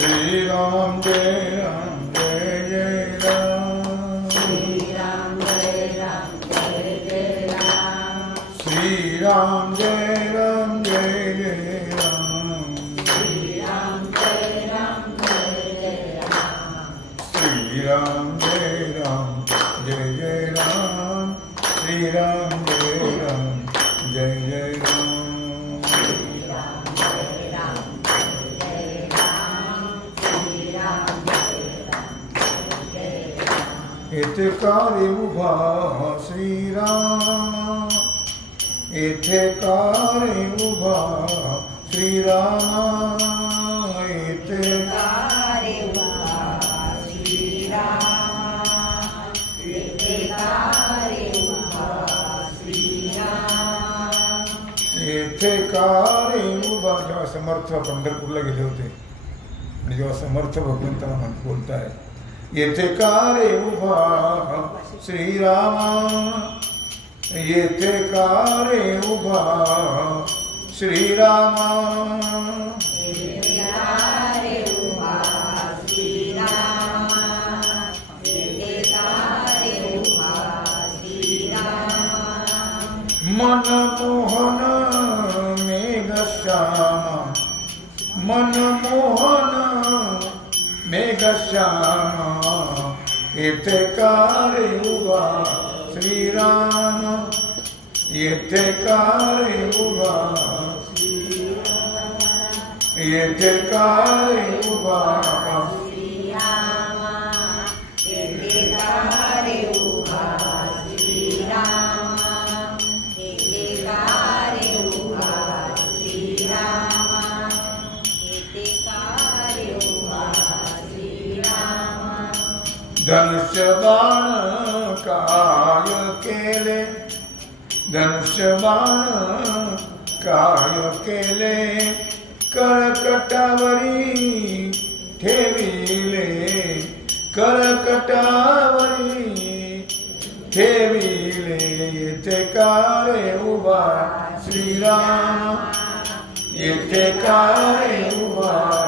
श्रीराम जय राम एतेकारे उभाः श्रीराम। एतेकारे उभाः श्रीराम। एतेकारे एथेकारे समर्थ गेले होते आणि जेव्हा समर्थ भगवंताला बोलताय येथे उभा श्रीरामा. येथे कारे उभा श्रीरामा. येथे कार्य उभा श्रीराम येथे कार्य उभा येथे कार्य उभा धनुष्यबाण काय केले? धनुष्यबाण काय केले? करकटावरी ठेविले. करकटावरी ठेविले. येथे कारे उभा श्रीराम. येथे कारे उभा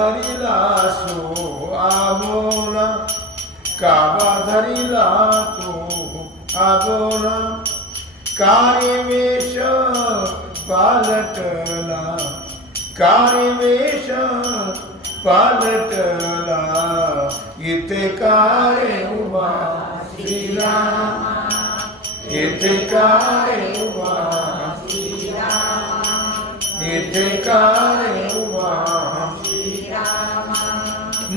ধরিলা সো আবনা কাবা ধরিলা তো আবনা কারি মেষ পালটলা, কারি মেষ পালটলা, ইতে কারে উমা শ্রীরাম ইতে কারে উমা শ্রীরাম ইতে কারে উমা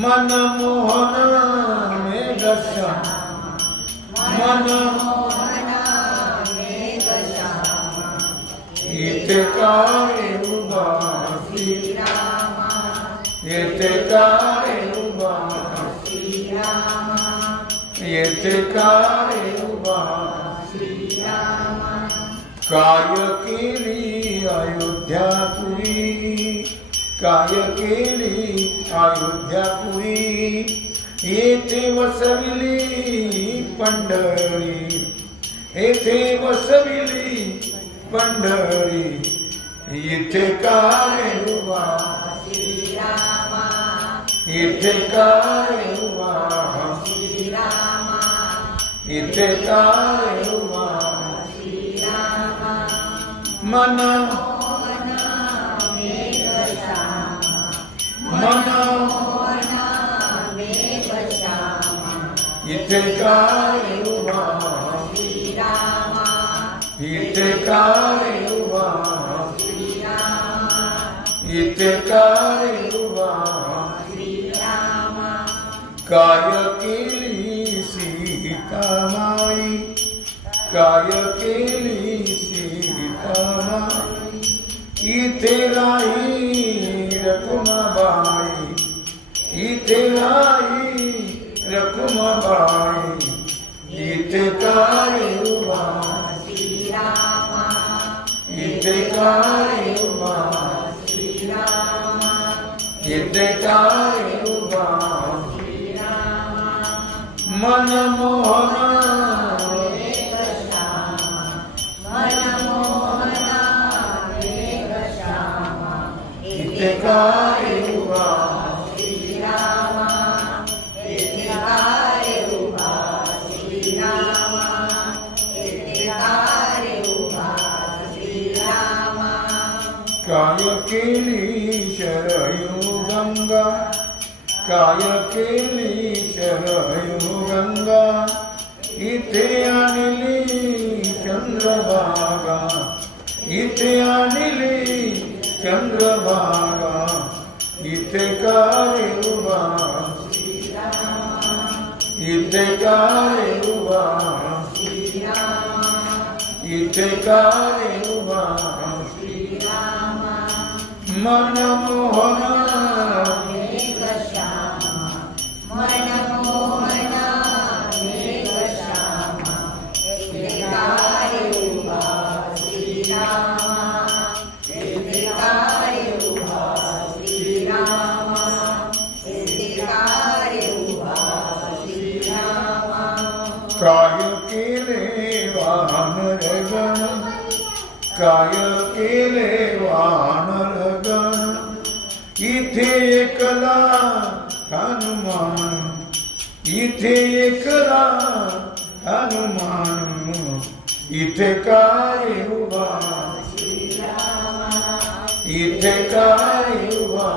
मन मोहन में गश्याम मन मोहन में गश्याम इतकारे उबासी। इतकारे उबासी इतकारे उबासी। कार्य की अयोध्यापुरी काय केली? अयोध्यापुरी. येथे वसविली पंढरी. येथे वसविली पंढरी. येथे काय उभा? येथे काय उभा? येथे काय उभा? मन मन வீட்டுக்காரி உமா ஸ்ரீராமா வீட்டுக்காரி உமா ஸ்ரீராமா வீட்டுக்காரி உமா ஸ்ரீராமா காயக்கிளி சீதாமாய் காயக்கிளி சீதாமாய் இத்தேலாய் ரகுமாபாய் இத்தேலாய் राही रकुमाबाई इथे आई रखुमाबाई इथे काय उभा श्रीरामा इथे काय उभा इथे काय उभा मनमोहना काय केली शरयू गंगा इथे आणली चंद्रभागा इथे आणली चंद्रभागा इथे काय उभा इथे काय उभा इथे काय उभा। मनमोहना काय काय केले वानर गण इथे एकला हनुमान। इथे एकला हनुमान। इथे काय उभा इथे काय उभा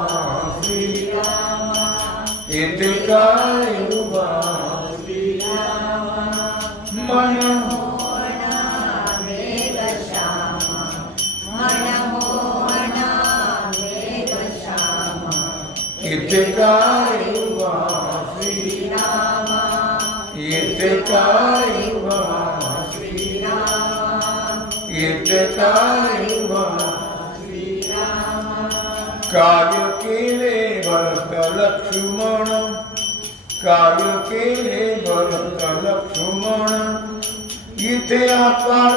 इथे काय उभा मन इथे काय उभा काय केले भरत लक्ष्मण काय केले भरत लक्ष्मण। इथे अपार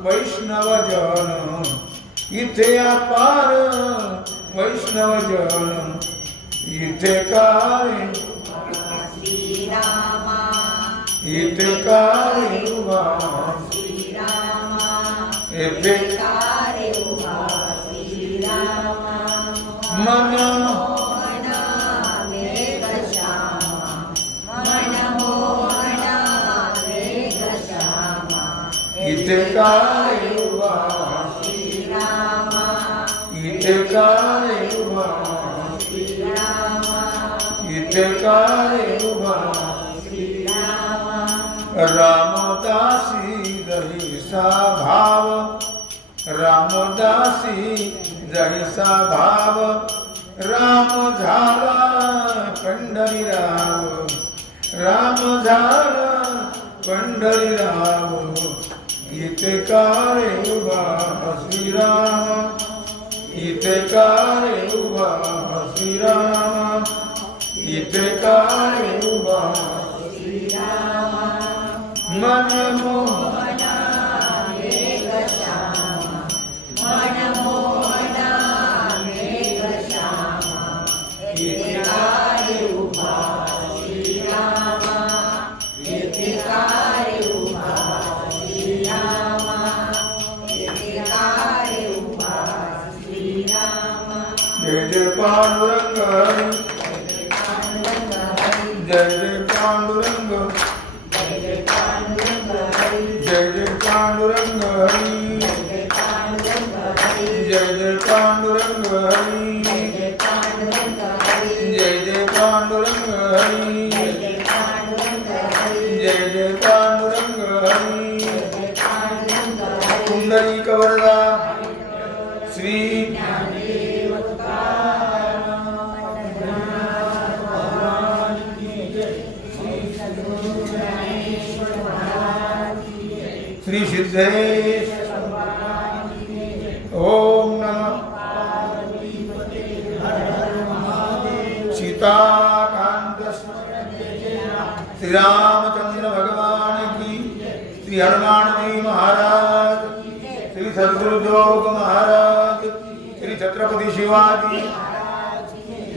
वैष्णव जन इथे अपार वैष्णव जन Itekari Srirama Itekari Uma Srirama Itekari Uma Srirama Mana Mana Megashama Mana Mana Megashama Itekari Uma Srirama Itekari उभा रामदासी जैसा भाव। रामदासी जैसा भाव। राम झाला पंढरीराव। राम झाला पंढरीराव। इथे काय उभा श्रीराम। इथे काय उभा श्रीराम। इथे काय Yeah. सिद्धेश ओम नमः सीताकांत श्री रामचंद्र भगवान की श्री हनुमान जी महाराज श्री सदगुरु जोग महाराज श्री छत्रपति शिवाजी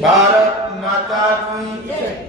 भारत माता की